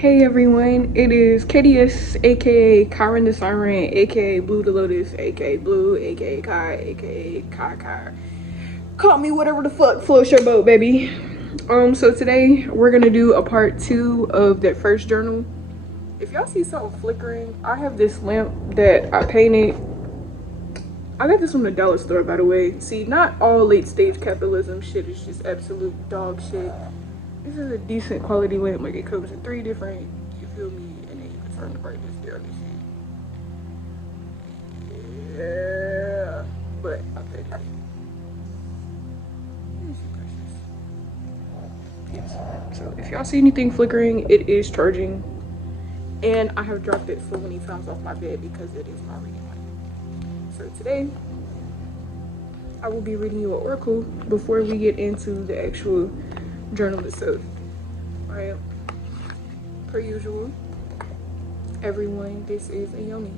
Hey everyone, it is KDS, aka Kyron the Siren, aka Blue the Lotus, aka Blue, aka Kai, aka Kai Kai. Call me whatever the fuck floats your boat, baby. So today we're gonna do a part 2 of that first journal. If y'all see something flickering, I have this lamp that I painted. I got this from the dollar store, by the way. See, not all late stage capitalism shit is just absolute dog shit. This is a decent quality lamp. Like, it comes in 3 different, you feel me, and then you can turn the brightness down and shit. Yeah, but I paid it. Yes. So if y'all see anything flickering, it is charging, and I have dropped it so many times off my bed because it is my reading light. So today I will be reading you an oracle before we get into the actual journal itself. Alright, per usual, everyone, this is a Yoni.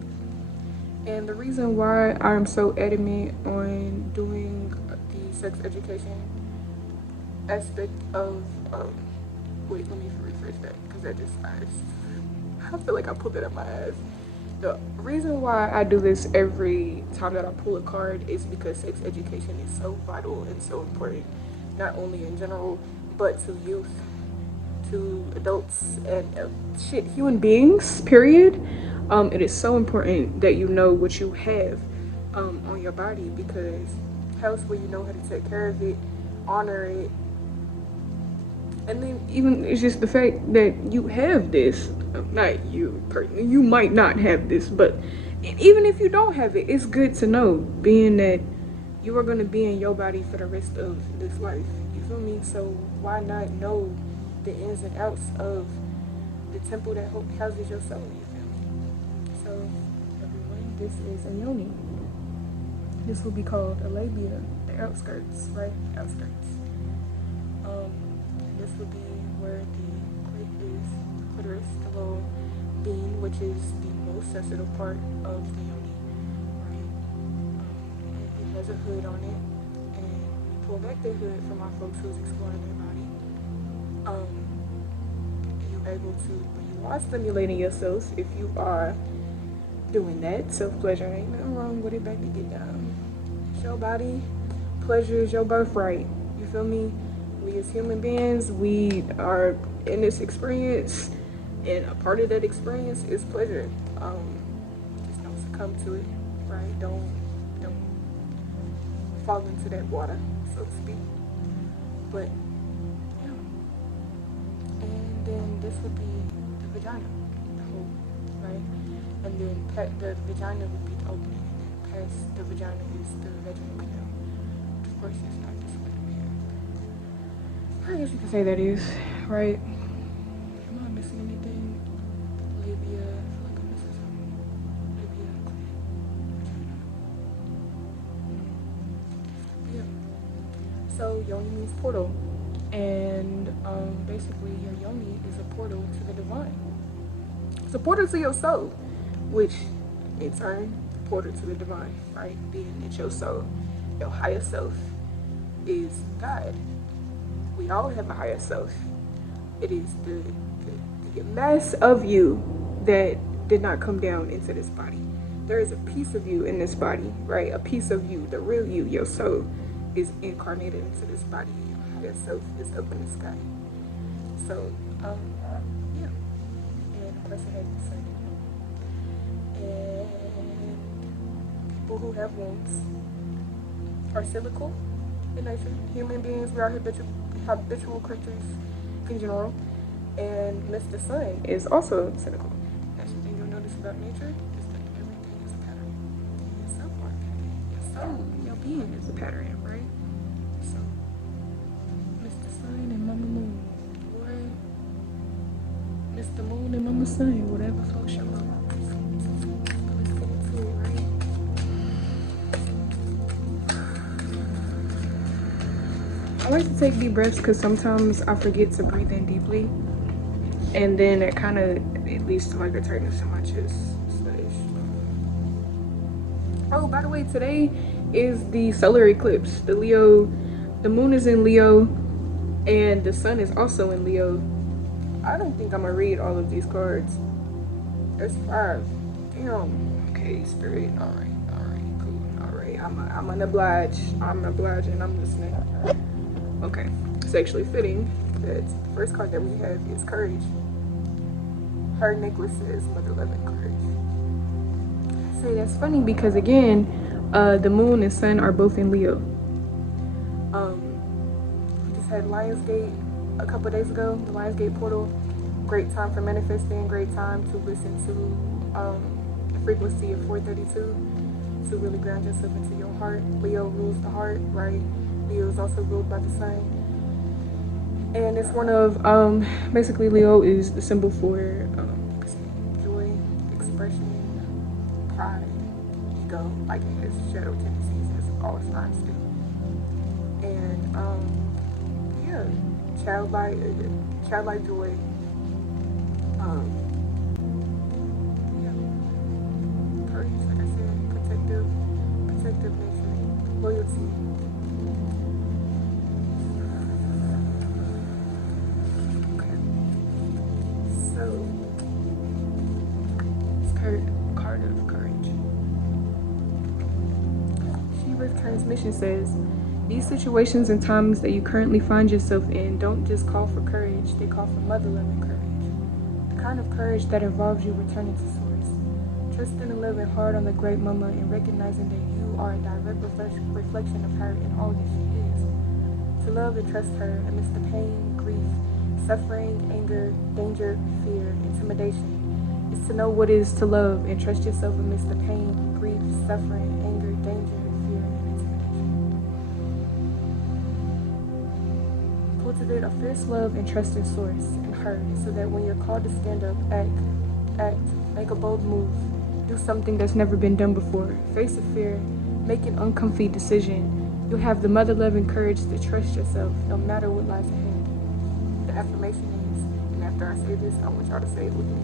And the reason why I'm so adamant on doing the sex education aspect of, wait, let me rephrase that, because that just, I feel like I pulled it up my ass. The reason why I do this every time that I pull a card is because sex education is so vital and so important, not only in general, but to youth, to adults, and human beings, period. It is so important that you know what you have on your body, because health, where you know how to take care of it, honor it, and then even it's just the fact that you have this. Not you personally, you might not have this, but even if you don't have it, it's good to know, being that you are going to be in your body for the rest of this life. You feel me? So why not know the ins and outs of the temple that houses your soul? You feel me? So everyone, this is a yoni. This will be called a labia, the outskirts, right? Outskirts. This will be where the clitoris, the little bean, which is the most sensitive part of the yoni, right? It has a hood on it, and you pull back the hood for my folks who's exploring their body. You're able to, when you are stimulating yourselves, if you are doing that, self-pleasure ain't nothing wrong with it, baby, get down. It's your body, pleasure is your birthright, you feel me? We as human beings, we are in this experience, and a part of that experience is pleasure. Just don't succumb to it, right? Don't fall into that water, so to speak. But yeah, and then this would be the vagina, the hole, right? And then the vagina would be the opening, and then past the vagina is the vaginal canal, which of course is not this way. I guess you could say that is, right? Am I missing anything? Labia, I feel like I'm missing something. Labia, vagina. Yeah. So yoni means portal, and basically your yoni is a portal to the divine. It's a portal to your soul, which in turn, portal to the divine, right? Being that your soul, your higher self, is God. We all have a higher self. It is the mass of you that did not come down into this body. There is a piece of you in this body, right? A piece of you, the real you, your soul, is incarnated into this body. Your higher self is up in the sky. So, yeah. And a person has the sun. And people who have wombs are cyclical in nature. Human beings, we are habitual creatures in general, and Mr. Sun is also cynical. That's the thing you'll notice about nature, is that everything is a pattern. Yourself are a pattern. Your soul, your being is a pattern, right? So, Mr. Sun and Mama Moon, or Mr. Moon and Mama Sun, whatever floats your boat. Let's get into it, right? I like to take deep breaths because sometimes I forget to breathe in deeply, and then it kind of, it leads to like a tightness in my chest. Oh, by the way, today is the solar eclipse. The moon is in Leo, and the sun is also in Leo. I don't think I'm gonna read all of these cards. There's 5. Damn. Okay, Spirit. Alright, cool. Alright, I'm gonna oblige. I'm obliging. I'm listening. Okay. It's actually fitting that the first card that we have is Courage. Her necklace says Mother Love and Courage. Say that's funny because again, the moon and sun are both in Leo. We just had Lionsgate a couple days ago, the Lionsgate portal. Great time for manifesting, great time to listen to the frequency of 432 to really ground yourself into your heart. Leo rules the heart, right? Leo is also ruled by the sun. And it's one of, basically Leo is the symbol for joy, expression, pride, ego, like it has shadow tendencies as all signs do. And yeah, childlike joy. Yeah, courage, like I said, protective nature, loyalty. Okay, so it's card of courage. Shiva's transmission says, these situations and times that you currently find yourself in don't just call for courage, they call for mother love and courage. The kind of courage that involves you returning to source, trusting and living hard on the great mama and recognizing that you are a direct reflection of her in all that she is. To love and trust her amidst the pain, grief, suffering, anger, danger, fear, intimidation is to know what it is to love and trust yourself amidst the pain, grief, suffering, anger, danger, fear, and intimidation. Cultivate a fierce love and trust in source and her so that when you're called to stand up, act, make a bold move, do something that's never been done before, face a fear, make an uncomfy decision. You'll have the mother love and courage to trust yourself no matter what lies ahead. The affirmation is, and after I say this, I want y'all to say it with me.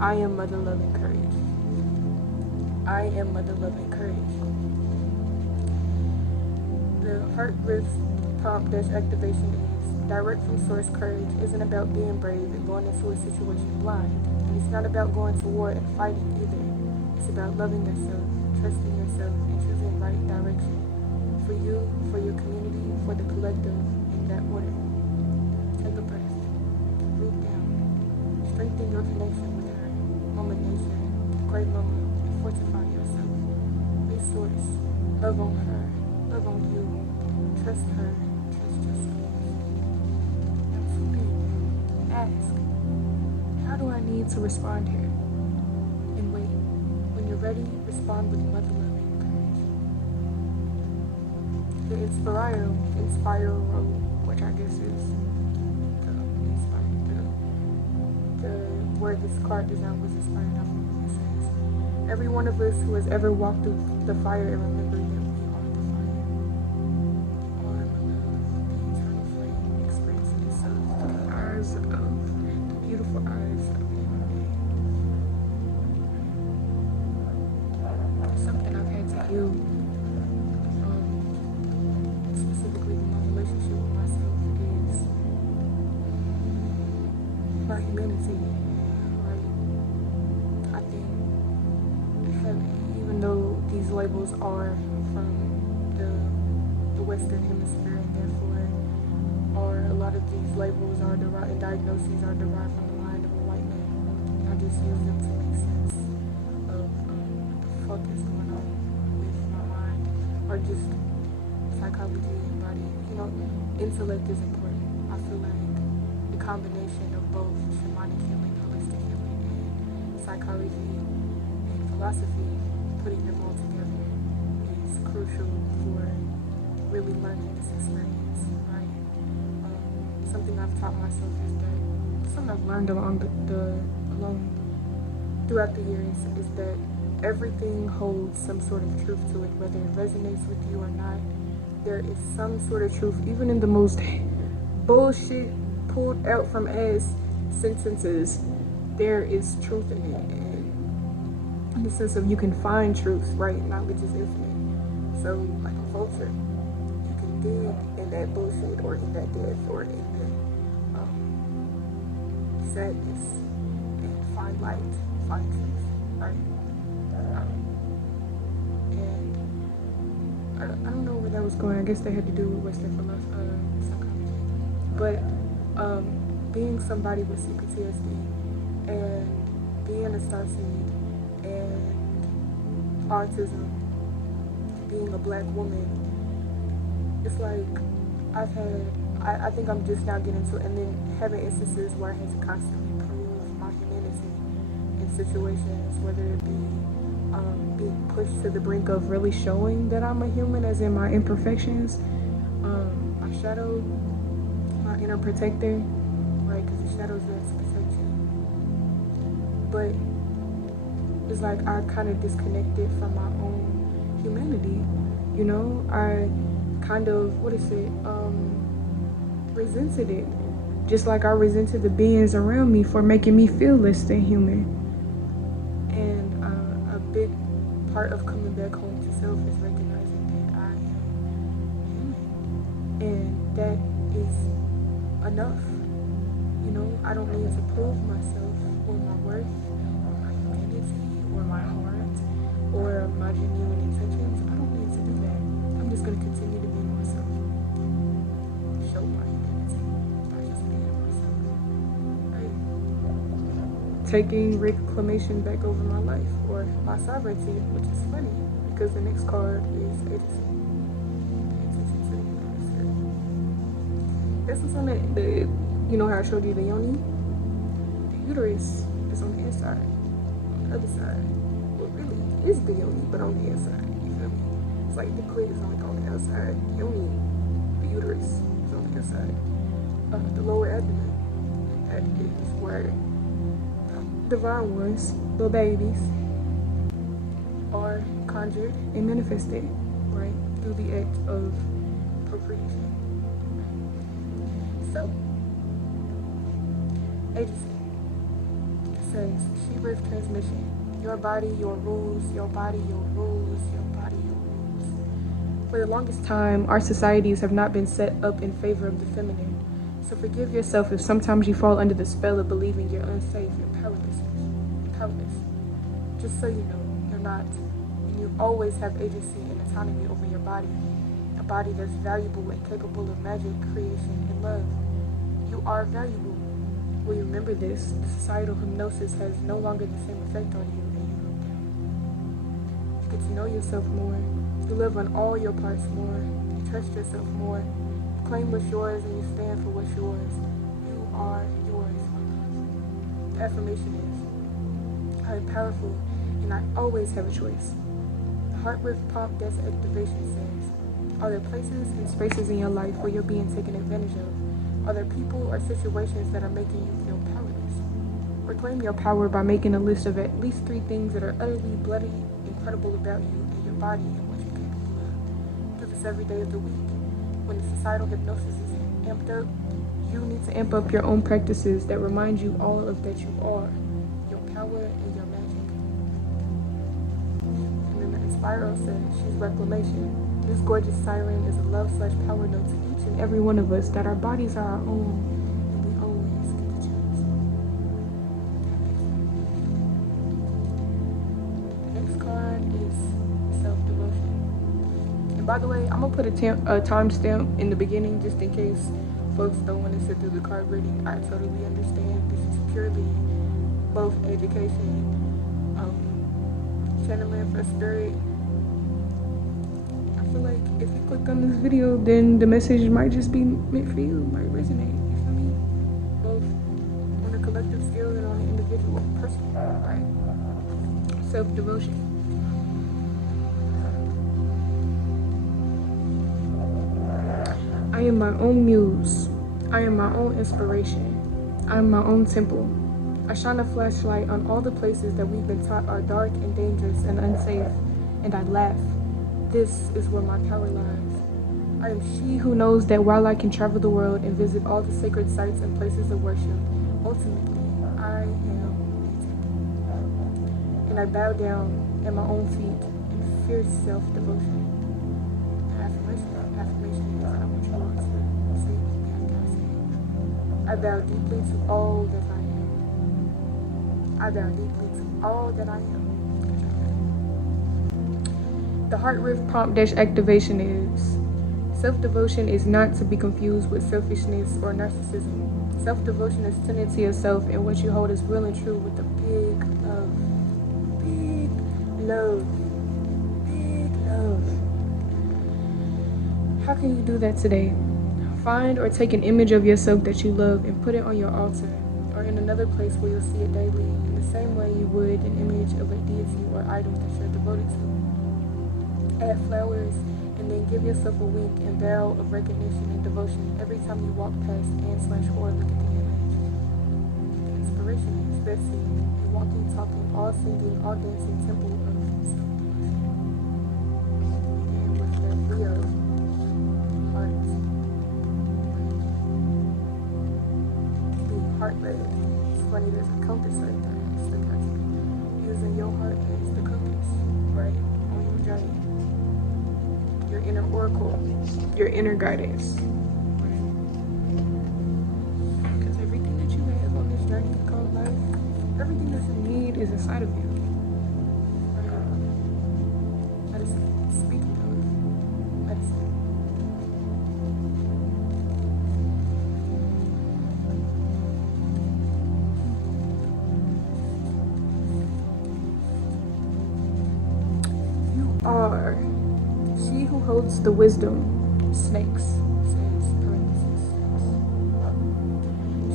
I am mother love and courage. I am mother love and courage. The heart rift prompt dash activation is, direct from source courage isn't about being brave and going into a situation blind. And it's not about going to war and fighting either. It's about loving yourself, trusting yourself, and choosing right direction. For you, for your community, for the collective, in that order. Take a breath. Root down. Strengthen your connection with her. Mama Nature, great mama, and fortify yourself. Be source. Love on her. Love on you. Trust her. Trust yourself. Now tune in. Ask, how do I need to respond here? And wait. When you're ready, respond with mother love. The Inspiral, which I guess is the word this card design was inspired off of. It says, every one of us who has ever walked through the fire and remembered that we are the fire. On the eternal flame, experiencing itself through the eyes of the beautiful eyes of the something I've had to heal. My humanity, right? I think even though these labels are from the Western Hemisphere and therefore a lot of these labels are derived and diagnoses are derived from the mind of a white man, I just use them to make sense of what the fuck is going on with my mind or just psychology and body. You know, intellect is important. I feel like the combination of both shamanic healing, holistic healing, and psychology and philosophy, putting them all together is crucial for really learning this experience, right? Something I've taught myself is that, something I've learned throughout the years is that everything holds some sort of truth to it, whether it resonates with you or not. There is some sort of truth, even in the most bullshit pulled out from ass sentences, there is truth in it, and in the sense of you can find truth, right? Knowledge is infinite. So like a vulture, you can dig in that bullshit or in that death or in the sadness and find light, find truth, right? And I don't know where that was going. I guess they had to do with Western psychology. But being somebody with CPTSD and being a starseed and autism, being a black woman, it's like I think I'm just now getting to it, and then having instances where I had to constantly prove my humanity in situations, whether it be being pushed to the brink of really showing that I'm a human, as in my imperfections, my shadow, my inner protector, right? Because the shadow's there to protect you. But it's like I kind of disconnected from my own humanity, you know? I kind of, resented it. Just like I resented the beings around me for making me feel less than human. And a big part of coming back home to self is recognizing that I am human. And that is enough. You know, I don't need to prove myself or my worth or my humanity or my heart or my genuine intentions. I don't need to do that. I'm just going to continue to be myself. Show my humanity by just being myself. Right? Taking reclamation back over my life or my sovereignty, which is funny because the next card is agency. Pay attention to the universe here. This is on the you know how I showed you the yoni? The uterus is on the inside. On the other side, well, really is the yoni, but on the inside. You feel me? It's like the clit is like on the outside. Yoni, the uterus is on the inside. The lower abdomen, that is where divine ones, little babies, are conjured and manifested, right, through the act of procreation. So, agency says she birth transmission. Your body, your rules, your body, your rules, your body, your rules. For the longest time, our societies have not been set up in favor of the feminine. So forgive yourself if sometimes you fall under the spell of believing you're unsafe and powerless. Just so you know, you're not. And you always have agency and autonomy over your body. A body that's valuable and capable of magic, creation, and love. You are valuable. Will you remember this? The societal hypnosis has no longer the same effect on you than you look down. You get to know yourself more. You live on all your parts more. You trust yourself more. You claim what's yours and you stand for what's yours. You are yours. The affirmation is, I am powerful and I always have a choice. The heart rhythm pump desk activation says, are there places and spaces in your life where you're being taken advantage of? Are there people or situations that are making you feel powerless? Reclaim your power by making a list of at least 3 things that are utterly bloody, incredible about you and your body and what you're capable of. Do this every day of the week. When the societal hypnosis is amped up, you need to amp up your own practices that remind you all of that you are, your power and your magic. And then the Inspiral says, she's reclamation. This gorgeous siren is a love/power note to each and every one of us that our bodies are our own and we always get to choose. The next card is self-devotion. And by the way, I'm going to put a timestamp in the beginning just in case folks don't want to sit through the card reading. I totally understand. This is purely both education, channeling for spirit. Like if you click on this video, then the message might just be meant for you, might resonate, you feel me? Both on a collective scale and on an individual, personal, right? Self-devotion. I am my own muse. I am my own inspiration. I am my own temple. I shine a flashlight on all the places that we've been taught are dark and dangerous and unsafe, and I laugh. This is where my power lies. I am she who knows that while I can travel the world and visit all the sacred sites and places of worship, ultimately, I am a temple. And I bow down at my own feet in fierce self-devotion. The affirmation is, I want you all to say it with me after I say it. I bow deeply to all that I am. I bow deeply to all that I am. The heart rift prompt dash activation is: self-devotion is not to be confused with selfishness or narcissism. Self-devotion is tending to yourself and what you hold as real and true with a big love. Big love. Big love. How can you do that today? Find or take an image of yourself that you love and put it on your altar or in another place where you'll see it daily in the same way you would an image of a deity or idol that you're devoted to. Add flowers and then give yourself a wink and bow of recognition and devotion every time you walk past and/or look at the image. The inspiration is Bessie, a walking, talking, all singing, all dancing temple of self-devotion. And with that Leo heart, being heart-led. It's funny, there's a compass right there. Stick out to me. Using your heart as the compass, right, on your journey. Your inner oracle, your inner guidance. Because everything that you have on this journey called life, everything that you need is inside of you. Medicine. Speaking of medicine. You are she who holds the wisdom, snakes, says parenthesis.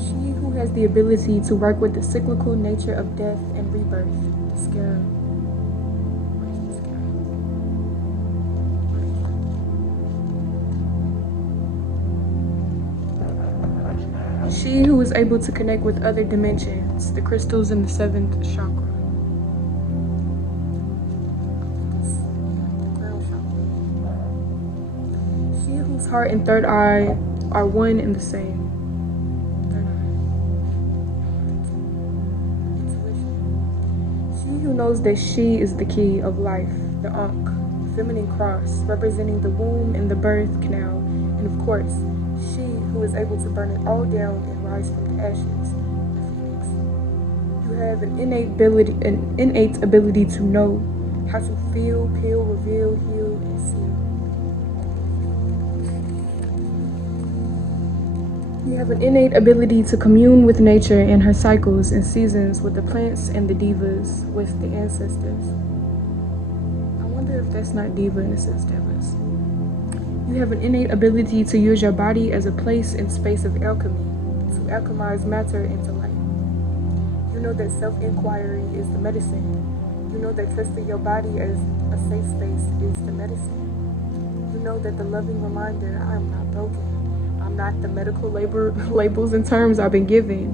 She who has the ability to work with the cyclical nature of death and rebirth, the scarab. Where's the scarab? She who is able to connect with other dimensions, the crystals in the 7th chakra. Heart and third eye are one and the same. Third eye. Intuition. She who knows that she is the key of life, the Ankh, feminine cross, representing the womb and the birth canal, and of course, she who is able to burn it all down and rise from the ashes, the phoenix. You have an innate ability to know how to feel, peel, reveal, heal, and seal. You have an innate ability to commune with nature and her cycles and seasons, with the plants and the divas, with the ancestors. I wonder if that's not diva and it says devas. You have an innate ability to use your body as a place and space of alchemy, to alchemize matter into light. You know that self-inquiry is the medicine. You know that trusting your body as a safe space is the medicine. You know that the loving reminder, I am not broken. I'm not the medical labels and terms I've been given.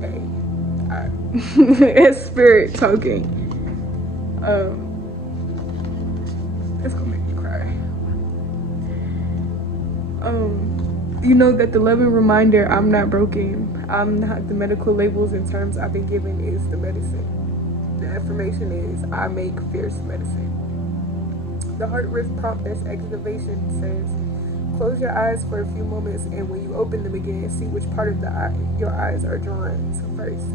Hey, it's spirit talking. It's gonna make me cry. You know that the loving reminder, I'm not broken. I'm not the medical labels and terms I've been given is the medicine. The affirmation is, I make fierce medicine. The heart rift prompt dash activation says, close your eyes for a few moments, and when you open them again, see which part of your eyes are drawn to first.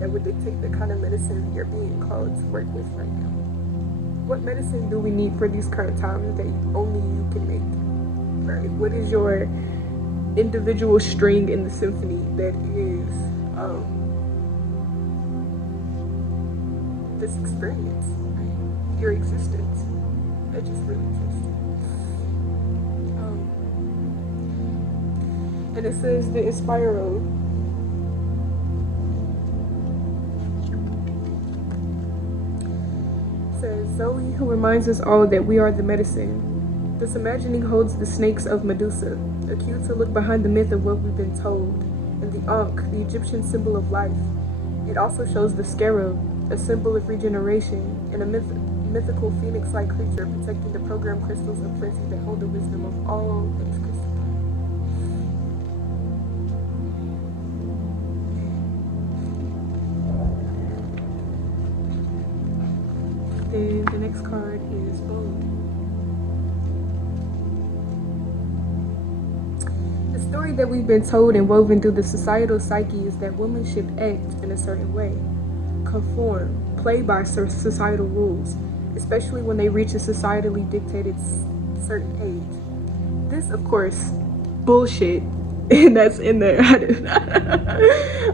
That would dictate the kind of medicine you're being called to work with right now. What medicine do we need for these current times that only you can make? Right? What is your individual string in the symphony that is this experience, right? Your existence that just really exists. And it says the Inspiro. It says Zoe, who reminds us all that we are the medicine. This imagining holds the snakes of Medusa, a cue to look behind the myth of what we've been told, and the Ankh, the Egyptian symbol of life. It also shows the scarab, a symbol of regeneration, and a mythical phoenix-like creature protecting the program crystals of plenty that hold the wisdom of all things crystalline. Then the next card is boom. It's story that we've been told and woven through the societal psyche is that women should act in a certain way, conform, play by societal rules, especially when they reach a societally dictated certain age. This, of course, bullshit, and that's in there,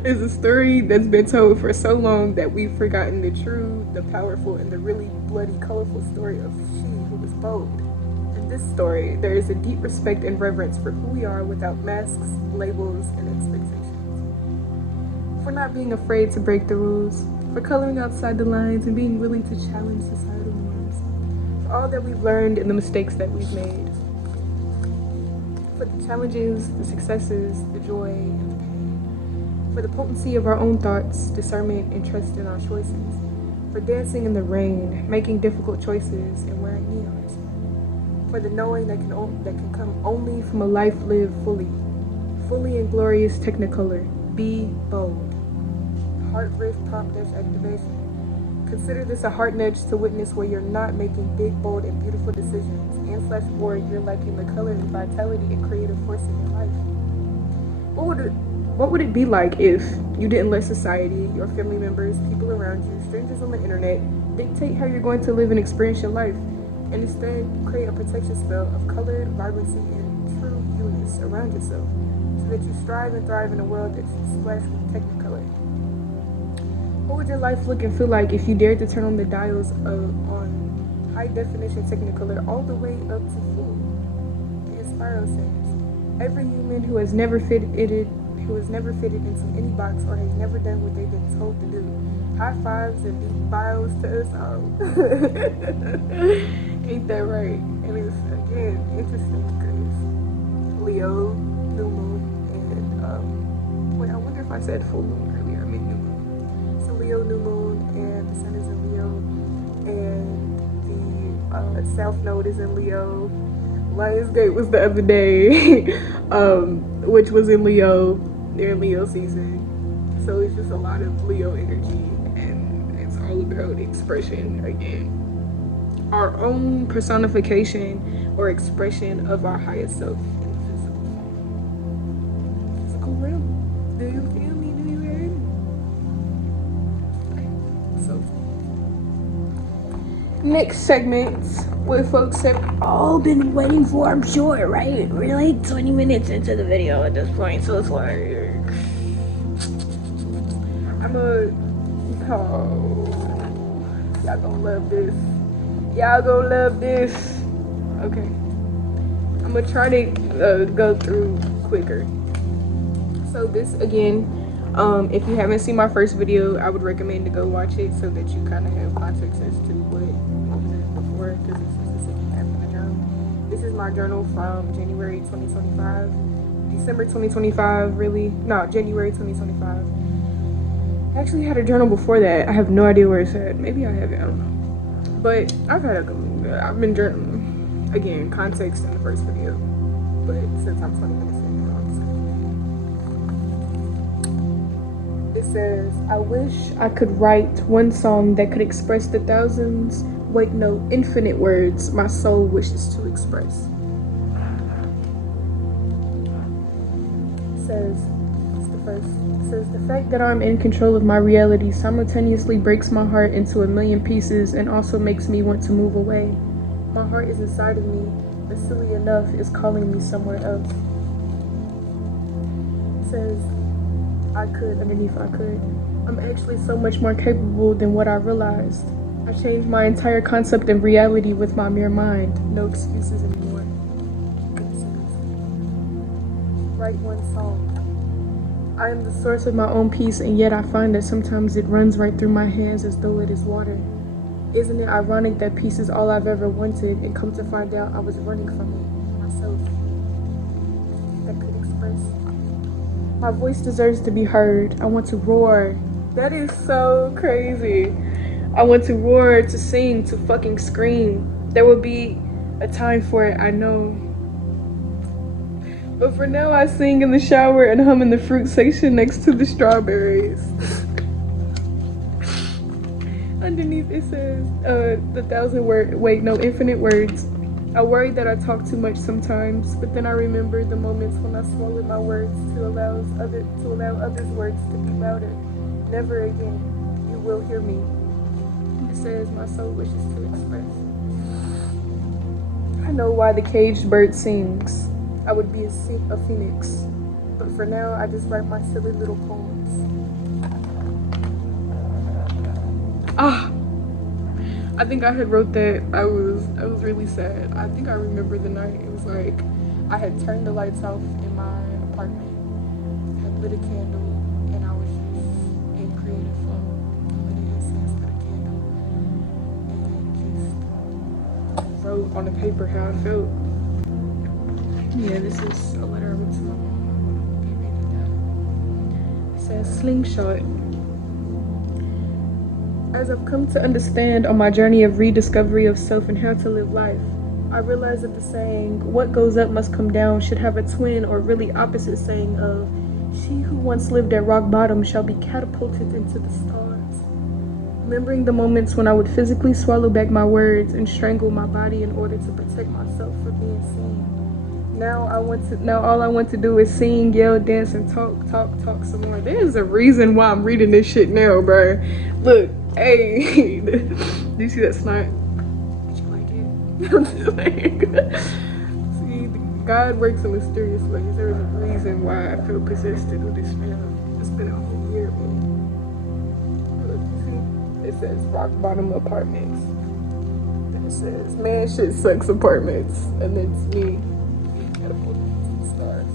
is a story that's been told for so long that we've forgotten the true, the powerful, and the really bloody, colorful story of she who was bold. In this story, there is a deep respect and reverence for who we are without masks, labels, and expectations. For not being afraid to break the rules, for coloring outside the lines and being willing to challenge societal norms, for all that we've learned and the mistakes that we've made, for the challenges, the successes, the joy, and the pain, for the potency of our own thoughts, discernment, and trust in our choices, for dancing in the rain, making difficult choices, and wearing neons, for the knowing that can come only from a life lived fully in glorious technicolor. Be bold. Heart riff prompt dash activation. Consider this a heart nudge to witness where you're not making big, bold, and beautiful decisions, or you're lacking the color and vitality and creative force in your life. What would it be like if you didn't let society, your family members, people around you, strangers on the internet, dictate how you're going to live and experience your life, and instead create a protection spell of color, vibrancy, and true you-ness around yourself, so that you strive and thrive in a world that you splash with technicolor? What would your life look and feel like if you dared to turn on the dials on high definition technicolor all the way up to full? The Inspiro says, every human who has never fitted into any box or has never done what they've been told to do. High fives and deep bios to us all. Ain't that right? And it's, again, interesting because Leo, new moon, and wait, I wonder if I said full moon earlier. I mean new moon. So Leo, new moon, and the sun is in Leo, and the south node is in Leo. Lionsgate was the other day, which was in Leo. They're in Leo season, so it's just a lot of Leo energy, and it's all about expression again. Our own personification or expression of our highest self in the physical realm. Do you feel me? Do you hear me? So, next segment, what folks have all been waiting for, I'm sure, right? We're like 20 minutes into the video at this point, so it's like, y'all gonna love this. Y'all gonna love this. Okay. I'm gonna try to go through quicker. So this, again, if you haven't seen my first video, I would recommend to go watch it so that you kind of have context as to what was it before, because this is the second half of the journal. This is my journal from January 2025. December 2025, really? No, January 2025. I actually had a journal before that. I have no idea where it's at. Maybe I have it, I don't know. But I've been journaling. Again, context in the first video. But since I'm 20 minutes in, I'm just gonna... It says, I wish I could write one song that could express the thousands, wait no, infinite words my soul wishes to express. It says, the fact that I'm in control of my reality simultaneously breaks my heart into a million pieces and also makes me want to move away. My heart is inside of me, but silly enough is calling me somewhere else. It says, underneath I could. I'm actually so much more capable than what I realized. I changed my entire concept of reality with my mere mind. No excuses anymore. Write one song. I am the source of my own peace, and yet I find that sometimes it runs right through my hands as though it is water. Isn't it ironic that peace is all I've ever wanted, and come to find out I was running from it myself? That could express. My voice deserves to be heard. I want to roar. That is so crazy. I want to roar, to sing, to fucking scream. There will be a time for it, I know. But for now, I sing in the shower and hum in the fruit section next to the strawberries. Underneath it says, infinite words. I worry that I talk too much sometimes, but then I remember the moments when I swallowed my words to allow others' words to be louder. Never again. You will hear me. It says my soul wishes to express. I know why the caged bird sings. I would be a phoenix, but for now I just write my silly little poems. I think I had wrote that. I was really sad. I think I remember the night. It was like I had turned the lights off in my apartment, had lit a candle, and I was just in creative flow. I lit an incense, lit a candle, and just wrote on the paper how I felt. Yeah, this is a letter I wrote to my mom. Be ready now. It says slingshot. As I've come to understand on my journey of rediscovery of self and how to live life, I realize that the saying, what goes up must come down, should have a twin or really opposite saying of, she who once lived at rock bottom shall be catapulted into the stars. Remembering the moments when I would physically swallow back my words and strangle my body in order to protect myself from being seen. Now all I want to do is sing, yell, dance, and talk some more. There's a reason why I'm reading this shit now, bro. Look, hey, do you see that snot? Did you like it? I'm just like, see, God works in mysterious ways. There is a reason why I feel possessed to do this now. It's been a whole year, man. Look, see, it says rock bottom apartments. Then it says man shit sucks apartments, and then it's me. Stars.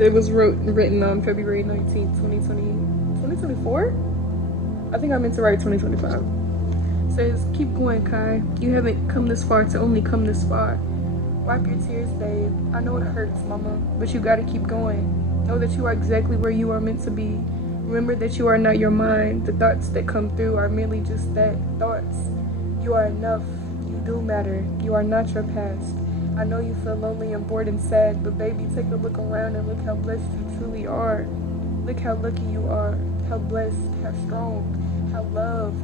It was written on February 19th, 2024? I think I meant to write 2025. It says, keep going, Kai. You haven't come this far to only come this far. Wipe your tears, babe. I know it hurts, mama, but you gotta keep going. Know that you are exactly where you are meant to be. Remember that you are not your mind. The thoughts that come through are merely just that, thoughts. You are enough. You do matter. You are not your past. I know you feel lonely and bored and sad, but baby, take a look around and look how blessed you truly are. Look how lucky you are, how blessed, how strong, how loved.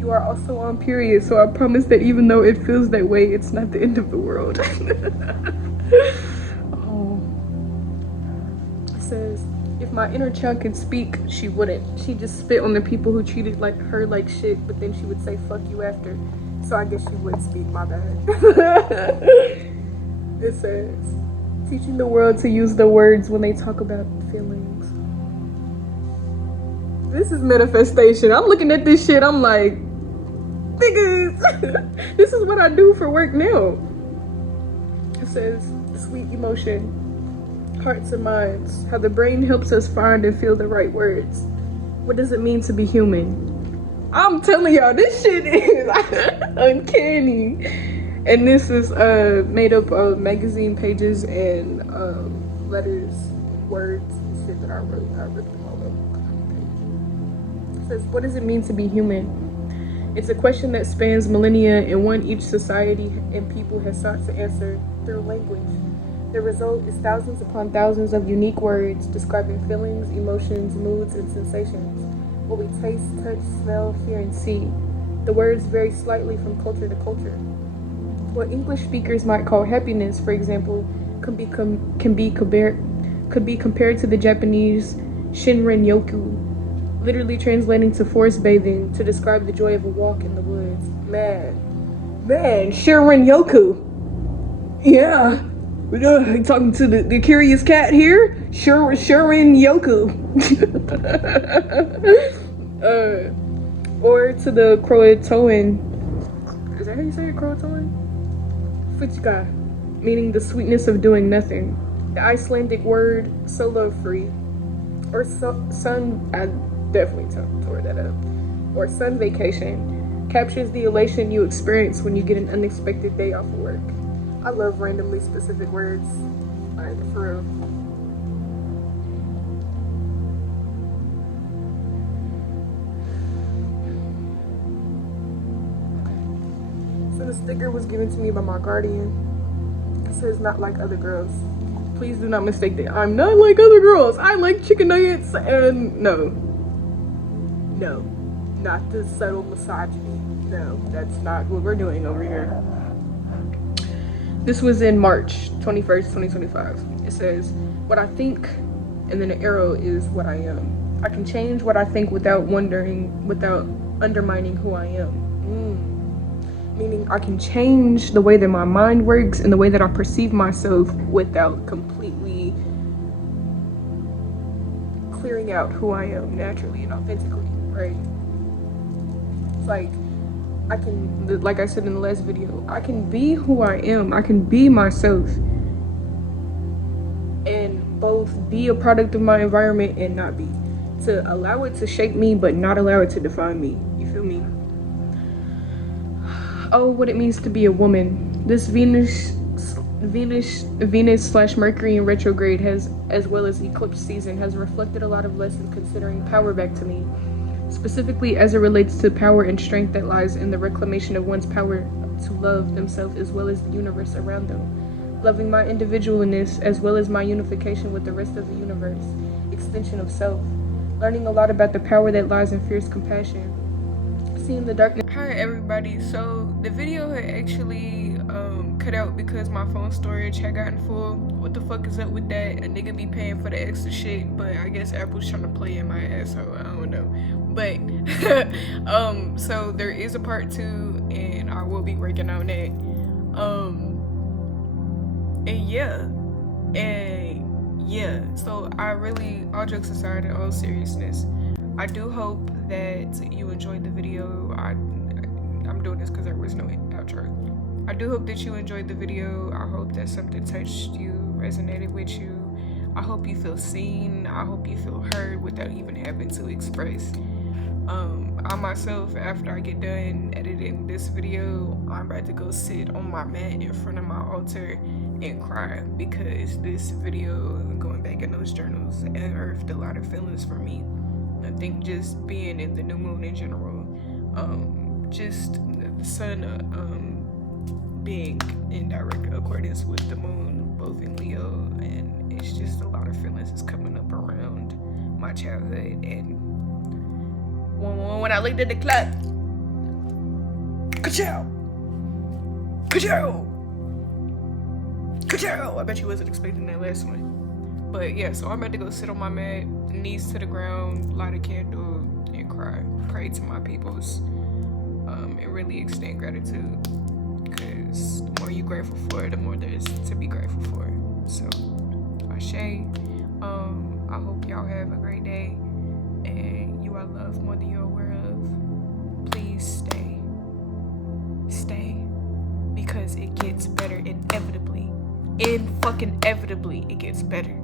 You are also on period, so I promise that even though it feels that way, it's not the end of the world. Oh. It says, if my inner child could speak, she wouldn't. She'd just spit on the people who treated her like shit, but then she would say fuck you after. So I guess she would speak, my bad. It says, teaching the world to use the words when they talk about feelings. This is manifestation. I'm looking at this shit, I'm like, niggas, this is what I do for work now. It says, sweet emotion, hearts and minds, how the brain helps us find and feel the right words. What does it mean to be human? I'm telling y'all, this shit is uncanny. And this is made up of magazine pages and letters, words, and shit that I wrote. I wrote them all up on the page. It says, what does it mean to be human? It's a question that spans millennia and one each society and people has sought to answer through language. The result is thousands upon thousands of unique words describing feelings, emotions, moods, and sensations. What we taste, touch, smell, hear, and see. The words vary slightly from culture to culture. What English speakers might call happiness, for example, could be compared to the Japanese Shinrin Yoku, literally translating to forest bathing to describe the joy of a walk in the woods. Man, Shinrin Yoku. Yeah, talking to the curious cat here. Shinrin Yoku. Or to the Croatoan. Is that how you say it, Croatoan? Fuchka, meaning the sweetness of doing nothing. The Icelandic word solo free, or sun, I definitely tore that up, or sun vacation, captures the elation you experience when you get an unexpected day off of work. I love randomly specific words, like for real. So the sticker was given to me by my guardian. It says, not like other girls. Please do not mistake that. I'm not like other girls. I like chicken nuggets and no, not the subtle misogyny. No, that's not what we're doing over here. This was in March 21st, 2025. It says, what I think, and then the arrow is what I am. I can change what I think without undermining who I am. Meaning I can change the way that my mind works and the way that I perceive myself without completely clearing out who I am naturally and authentically, right? It's like, I can, like I said in the last video, I can be who I am. I can be myself and both be a product of my environment and not be. To allow it to shape me, but not allow it to define me. You feel me? Oh, what it means to be a woman. This Venus/Mercury in retrograde has, as well as eclipse season, has reflected a lot of lessons considering power back to me. Specifically as it relates to power and strength that lies in the reclamation of one's power to love themselves as well as the universe around them. Loving my individualness as well as my unification with the rest of the universe. Extension of self. Learning a lot about the power that lies in fierce compassion. Seeing the darkness. Hi everybody, so the video had actually cut out because my phone storage had gotten full. What the fuck is up with that? A nigga be paying for the extra shit, but I guess Apple's trying to play in my ass, so I don't know. But so there is a part 2 and I will be working on that. So I really, all jokes aside and all seriousness, I do hope that you enjoyed the video. I'm doing this because there was no outro. I do hope that you enjoyed the video. I hope that something touched you, resonated with you. I hope you feel seen. I hope you feel heard without even having to express. I myself, after I get done editing this video, I'm about to go sit on my mat in front of my altar and cry because this video, going back in those journals, unearthed a lot of feelings for me. I think just being in the new moon in general, just the sun being in direct accordance with the moon, both in Leo, and it's just a lot of feelings is coming up around my childhood. And when I looked at the clock, ka-chow, ka-chow, ka-chow. I bet you wasn't expecting that last one. But yeah, so I'm about to go sit on my mat, knees to the ground, light a candle, and cry. Pray to my peoples, and really extend gratitude. Because the more you're grateful for, the more there's to be grateful for. So, Ashe. I hope y'all have a great day, and you are loved more than you're aware of. Please stay, because it gets better inevitably. Inevitably, it gets better.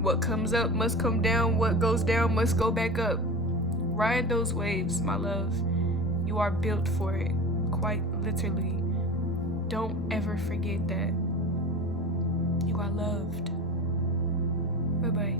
What comes up must come down. What goes down must go back up. Ride those waves, my love. You are built for it, quite literally. Don't ever forget that. You are loved. Bye-bye.